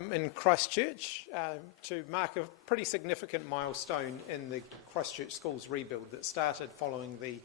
In Christchurch to mark a pretty significant milestone in the Christchurch schools rebuild that started following the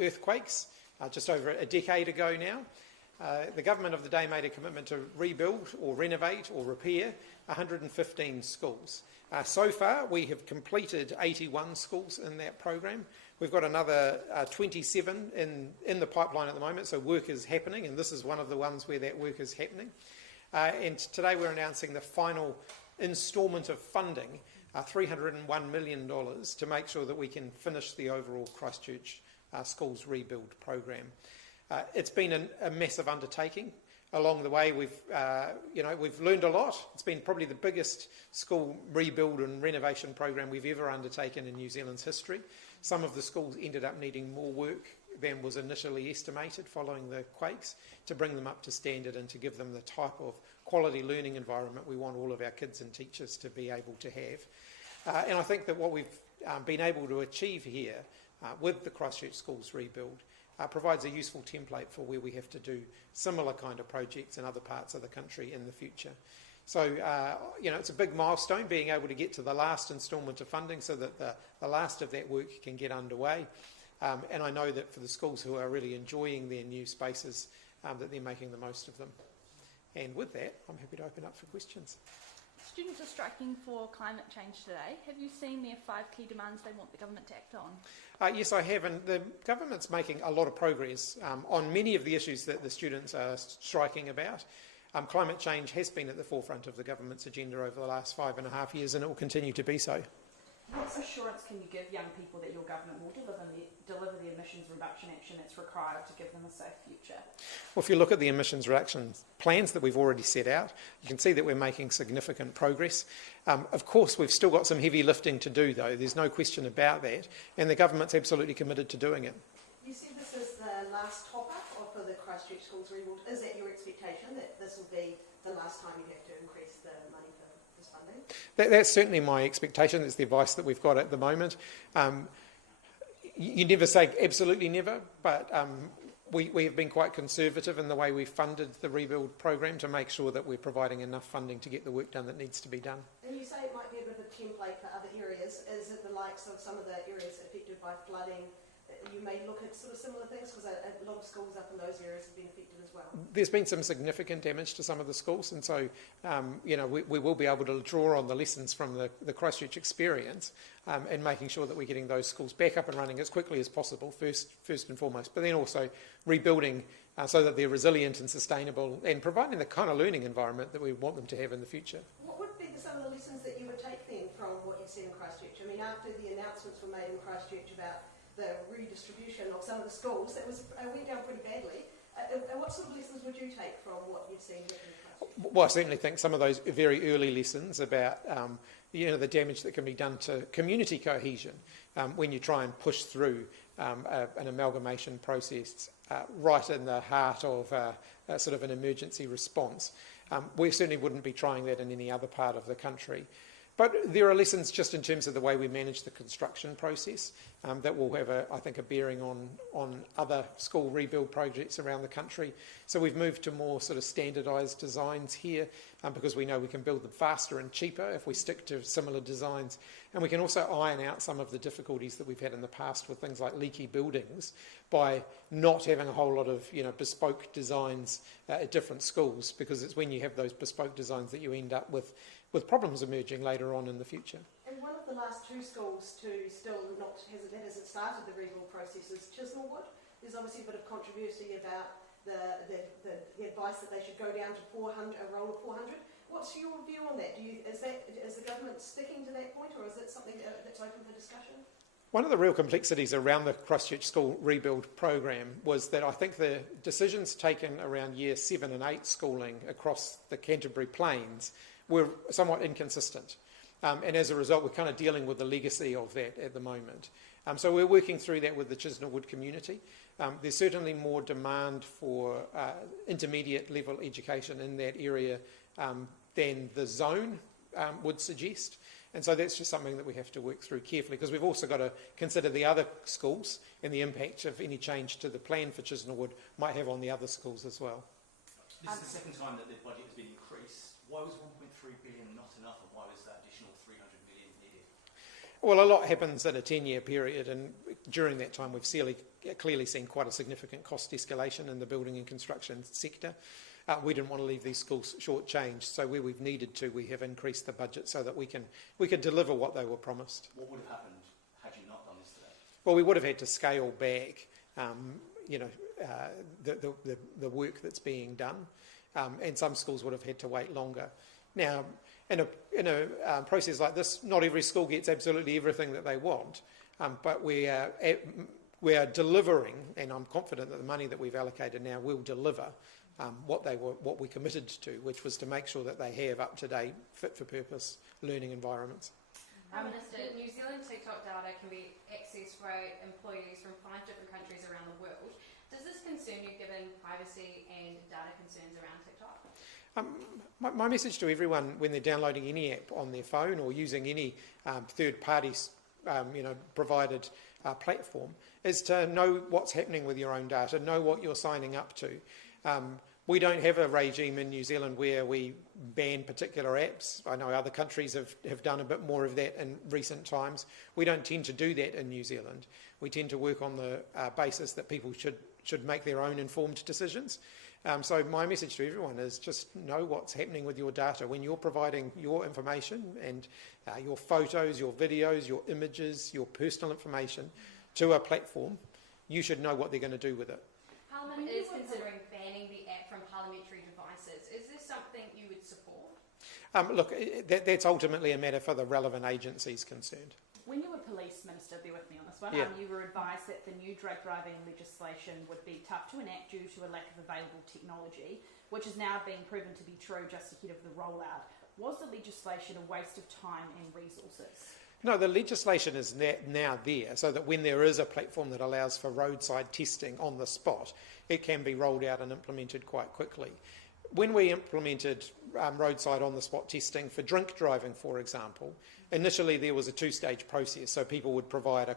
earthquakes just over a decade ago now. The government of the day made a commitment to rebuild or renovate or repair 115 schools. So far we have completed 81 schools in that program. We've got another 27 in the pipeline at the moment, so work is happening, and this is one of the ones where that work is happening. And today we're announcing the final instalment of funding, $301 million, to make sure that we can finish the overall Christchurch schools rebuild program. It's been a massive undertaking. Along the way, we've learned a lot. It's been probably the biggest school rebuild and renovation program we've ever undertaken in New Zealand's history. Some of the schools ended up needing more work than was initially estimated following the quakes to bring them up to standard and to give them the type of quality learning environment we want all of our kids and teachers to be able to have. And I think that what we've been able to achieve here with the Christchurch schools rebuild provides a useful template for where we have to do similar kind of projects in other parts of the country in the future. So, it's a big milestone being able to get to the last instalment of funding so that the last of that work can get underway. And I know that for the schools who are really enjoying their new spaces, that they're making the most of them. And with that, I'm happy to open up for questions. Students are striking for climate change today. Have you seen their 5 key demands they want the government to act on? Yes, I have, and the government's making a lot of progress on many of the issues that the students are striking about. Climate change has been at the forefront of the government's agenda over the last 5.5 years, and it will continue to be so. What assurance can you give young people that your government will deliver the emissions reduction action that's required to give them a safe future? Well, if you look at the emissions reduction plans that we've already set out, you can see that we're making significant progress. Of course, we've still got some heavy lifting to do, though. There's no question about that, and the government's absolutely committed to doing it. You said this is the last top-up for the Christchurch schools rebuild. Is that your expectation, that this will be the last time you have to increase the money for this funding? That's certainly my expectation. That's the advice that we've got at the moment. You never say absolutely never, but we have been quite conservative in the way we've funded the rebuild program to make sure that we're providing enough funding to get the work done that needs to be done. And you say it might be a bit of a template for other areas. Is it the likes of some of the areas affected by flooding? You may look at sort of similar things, because a lot of schools up in those areas have been affected as well. There's been some significant damage to some of the schools, and so we will be able to draw on the lessons from the Christchurch experience and making sure that we're getting those schools back up and running as quickly as possible, first and foremost, but then also rebuilding so that they're resilient and sustainable and providing the kind of learning environment that we want them to have in the future. What would be some of the lessons that you would take then from what you've seen in Christchurch? I mean, after the announcements were made in Christchurch about the redistribution of some of the schools, that went down pretty badly. What sort of lessons would you take from what you've seen here in Christchurch? Well, I certainly think some of those very early lessons about the damage that can be done to community cohesion when you try and push through an amalgamation process right in the heart of sort of an emergency response. We certainly wouldn't be trying that in any other part of the country. But there are lessons just in terms of the way we manage the construction process that will have, I think, a bearing on other school rebuild projects around the country. So we've moved to more sort of standardised designs here because we know we can build them faster and cheaper if we stick to similar designs. And we can also iron out some of the difficulties that we've had in the past with things like leaky buildings by not having a whole lot of bespoke designs at different schools, because it's when you have those bespoke designs that you end up with problems emerging later on in the future. And one of the last 2 schools to still not hasn't started the rebuild process is Chisnellwood. There's obviously a bit of controversy about the advice that they should go down to 400, a roll of 400. What's your view on that? Is the government sticking to that point, or is it something that's open for discussion? One of the real complexities around the Christchurch school rebuild program was that I think the decisions taken around year 7 and 8 schooling across the Canterbury Plains were somewhat inconsistent. And as a result, we're kind of dealing with the legacy of that at the moment. So we're working through that with the Chisnellwood community. There's certainly more demand for intermediate level education in that area than the zone would suggest. And so that's just something that we have to work through carefully, because we've also got to consider the other schools and the impact of any change to the plan for Chisnellwood might have on the other schools as well. This is the second time that the budget has been increased. Why was 1.3 billion not enough, and why was that additional 300 million needed? Well, a lot happens in a 10-year period, and during that time we've clearly seen quite a significant cost escalation in the building and construction sector. We didn't want to leave these schools shortchanged, so where we've needed to, we have increased the budget so that we can deliver what they were promised. What would have happened had you not done this today? Well, we would have had to scale back, the work that's being done, and some schools would have had to wait longer. Now, in a process like this, not every school gets absolutely everything that they want, but we are delivering, and I'm confident that the money that we've allocated now will deliver what we committed to, which was to make sure that they have up-to-date, fit-for-purpose learning environments. Prime Minister, New Zealand TikTok data can be accessed by employees from 5 different countries around the world. Does this concern you given privacy and data concerns around TikTok? My message to everyone when they're downloading any app on their phone or using any third-party provided platform is to know what's happening with your own data, know what you're signing up to. We don't have a regime in New Zealand where we ban particular apps. I know other countries have done a bit more of that in recent times. We don't tend to do that in New Zealand. We tend to work on the basis that people should make their own informed decisions. So my message to everyone is just know what's happening with your data. When you're providing your information and your photos, your videos, your images, your personal information to a platform, you should know what they're going to do with it. Parliament is considering banning the app from parliamentary devices. Is this something you would support? Look, that's ultimately a matter for the relevant agencies concerned. When you were police minister, bear with me on this one, Yeah. you were advised that the new drug driving legislation would be tough to enact due to a lack of available technology, which is now being proven to be true just ahead of the rollout. Was the legislation a waste of time and resources? No, the legislation is now there so that when there is a platform that allows for roadside testing on the spot, it can be rolled out and implemented quite quickly. When we implemented roadside on-the-spot testing for drink driving, for example, initially there was a 2-stage process. So people would provide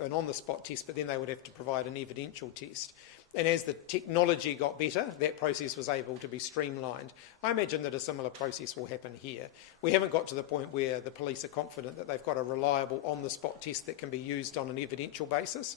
an on-the-spot test, but then they would have to provide an evidential test. And as the technology got better, that process was able to be streamlined. I imagine that a similar process will happen here. We haven't got to the point where the police are confident that they've got a reliable on-the-spot test that can be used on an evidential basis.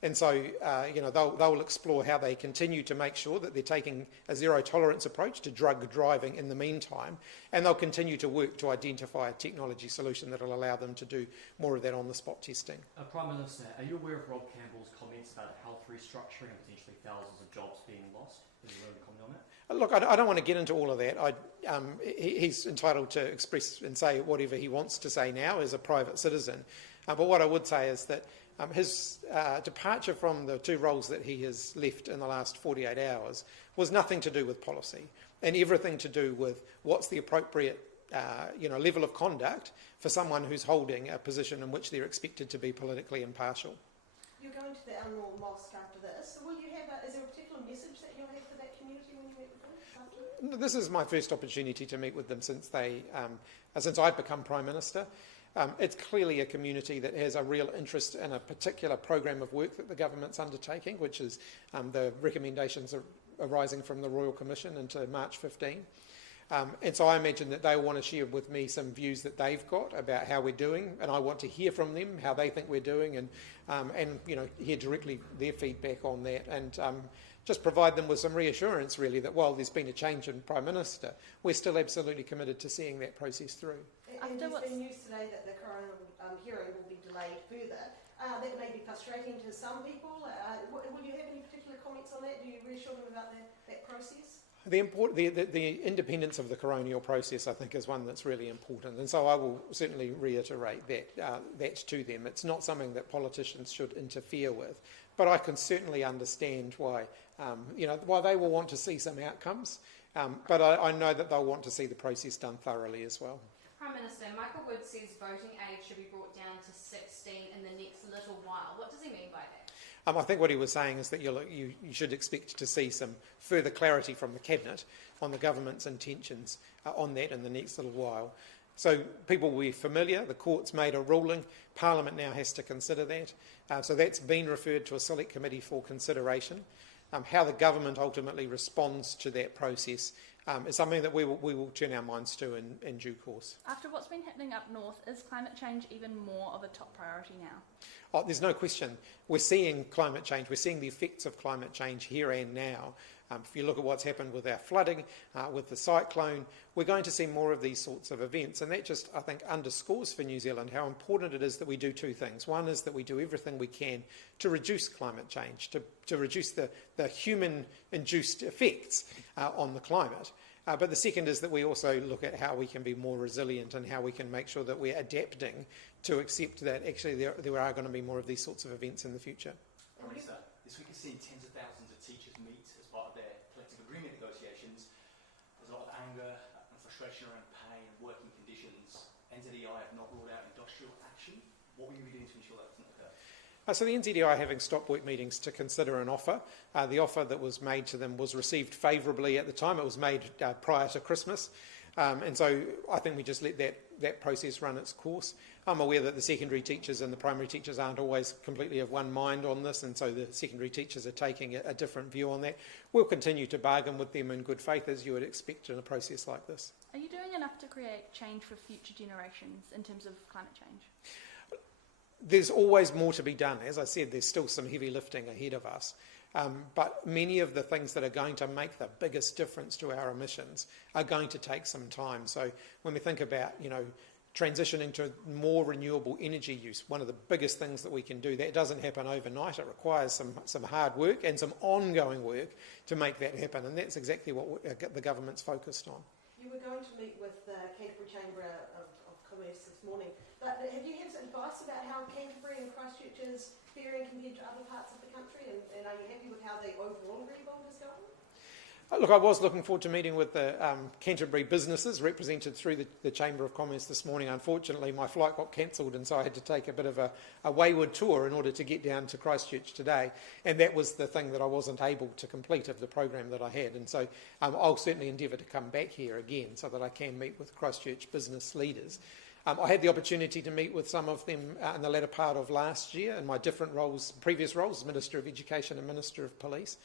And so, they'll explore how they continue to make sure that they're taking a zero-tolerance approach to drug driving in the meantime, and they'll continue to work to identify a technology solution that will allow them to do more of that on-the-spot testing. Prime Minister, are you aware of Rob Campbell's comments about health restructuring and potentially thousands of jobs being lost? Is you willing to comment on that? Look, I don't want to get into all of that. He's entitled to express and say whatever he wants to say now as a private citizen. But what I would say is that his departure from the 2 roles that he has left in the last 48 hours was nothing to do with policy and everything to do with what's the appropriate level of conduct for someone who's holding a position in which they're expected to be politically impartial. You're going to the Al-Noor Mosque after this, so will you is there a particular message that you'll have for that community when you meet with them after? This is my first opportunity to meet with them since I've become Prime Minister. It's clearly a community that has a real interest in a particular program of work that the government's undertaking, which is the recommendations arising from the Royal Commission into March 15. And so I imagine that they want to share with me some views that they've got about how we're doing, and I want to hear from them how they think we're doing, and hear directly their feedback on that, and just provide them with some reassurance, really, that while there's been a change in Prime Minister, we're still absolutely committed to seeing that process through. And there's been news today that the coroner hearing will be delayed further. That may be frustrating to some people. Will you have any particular comments on that? Do you reassure them about that process? The independence of the coronial process, I think, is one that's really important, and so I will certainly reiterate that to them. It's not something that politicians should interfere with, but I can certainly understand why they will want to see some outcomes, but I know that they'll want to see the process done thoroughly as well. Prime Minister, Michael Wood says voting age should be brought down to 16 in the next little while. What does he mean by that? I think what he was saying is that you should expect to see some further clarity from the Cabinet on the government's intentions on that in the next little while. So people will be familiar. The court's made a ruling. Parliament now has to consider that. So that's been referred to a select committee for consideration. how the government ultimately responds to that process is something that we will turn our minds to in due course. After what's been happening up north, is climate change even more of a top priority now? Oh, there's no question. We're seeing climate change. We're seeing the effects of climate change here and now. If you look at what's happened with our flooding, with the cyclone, we're going to see more of these sorts of events. And that just, I think, underscores for New Zealand how important it is that we do two things. One is that we do everything we can to reduce climate change, to reduce the human-induced effects on the climate. But the second is that we also look at how we can be more resilient and how we can make sure that we're adapting to accept that actually there are going to be more of these sorts of events in the future. Prime Minister, this week has seen tens of thousands of teachers meet as part of their collective agreement negotiations. There's a lot of anger and frustration around pay and working conditions. NZEI have not ruled out industrial action. What will you be doing to ensure that doesn't occur? So the NZEI are having stop work meetings to consider an offer. The offer that was made to them was received favourably at the time. It was made prior to Christmas. And so I think we just let that process run its course. I'm aware that the secondary teachers and the primary teachers aren't always completely of one mind on this, and so the secondary teachers are taking a different view on that. We'll continue to bargain with them in good faith, as you would expect in a process like this. Are you doing enough to create change for future generations in terms of climate change? There's always more to be done. As I said, there's still some heavy lifting ahead of us. But many of the things that are going to make the biggest difference to our emissions are going to take some time. So when we think about, transitioning to more renewable energy use, one of the biggest things that we can do, that doesn't happen overnight. It requires some hard work and some ongoing work to make that happen. And that's exactly what the government's focused on. You were going to meet with the Canterbury Chamber of Commerce this morning, but have you had some advice about how Canterbury and Christchurch is faring compared to other parts of the country, and are you happy with how the overall rebuild is going? Look, I was looking forward to meeting with the Canterbury businesses represented through the Chamber of Commerce this morning. Unfortunately, my flight got cancelled, and so I had to take a bit of a wayward tour in order to get down to Christchurch today. And that was the thing that I wasn't able to complete of the program that I had. And so I'll certainly endeavour to come back here again so that I can meet with Christchurch business leaders. I had the opportunity to meet with some of them in the latter part of last year in my different roles, previous roles, Minister of Education and Minister of Police.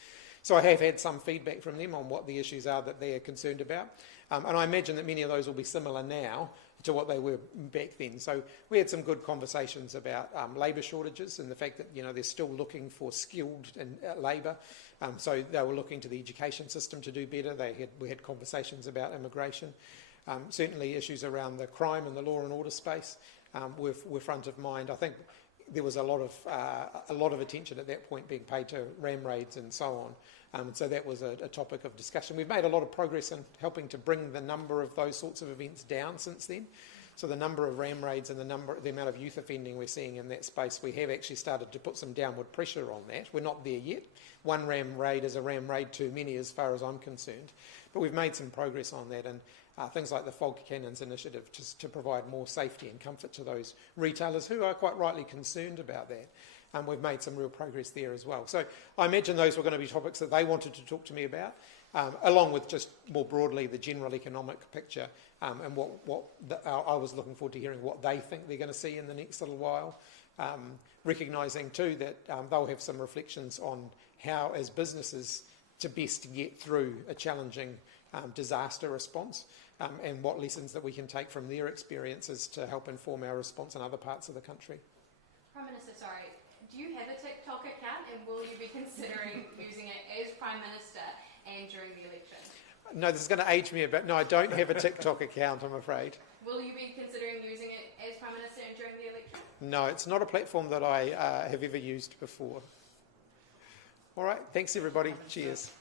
So I have had some feedback from them on what the issues are that they are concerned about. And I imagine that many of those will be similar now to what they were back then. So we had some good conversations about labour shortages and the fact that they're still looking for skilled labour. So they were looking to the education system to do better. We had conversations about immigration. Certainly issues around the crime and the law and order space were front of mind. I think there was a lot of attention at that point being paid to ram raids and so on. So that was a topic of discussion. We've made a lot of progress in helping to bring the number of those sorts of events down since then. So the number of ram raids and the amount of youth offending we're seeing in that space, we have actually started to put some downward pressure on that. We're not there yet. One ram raid is a ram raid too many as far as I'm concerned. But we've made some progress on that, and things like the Fog Cannons initiative just to provide more safety and comfort to those retailers who are quite rightly concerned about that. We've made some real progress there as well. So I imagine those were going to be topics that they wanted to talk to me about, along with just more broadly the general economic picture and I was looking forward to hearing what they think they're going to see in the next little while, recognising too that they'll have some reflections on how, as businesses, to best get through a challenging disaster response and what lessons that we can take from their experiences to help inform our response in other parts of the country. Prime Minister, sorry, do you have a TikTok account, and will you be considering using it as Prime Minister and during the election? No, this is going to age me a bit. No, I don't have a TikTok account, I'm afraid. Will you be considering using it as Prime Minister and during the election? No, it's not a platform that I have ever used before. All right, thanks everybody. Cheers.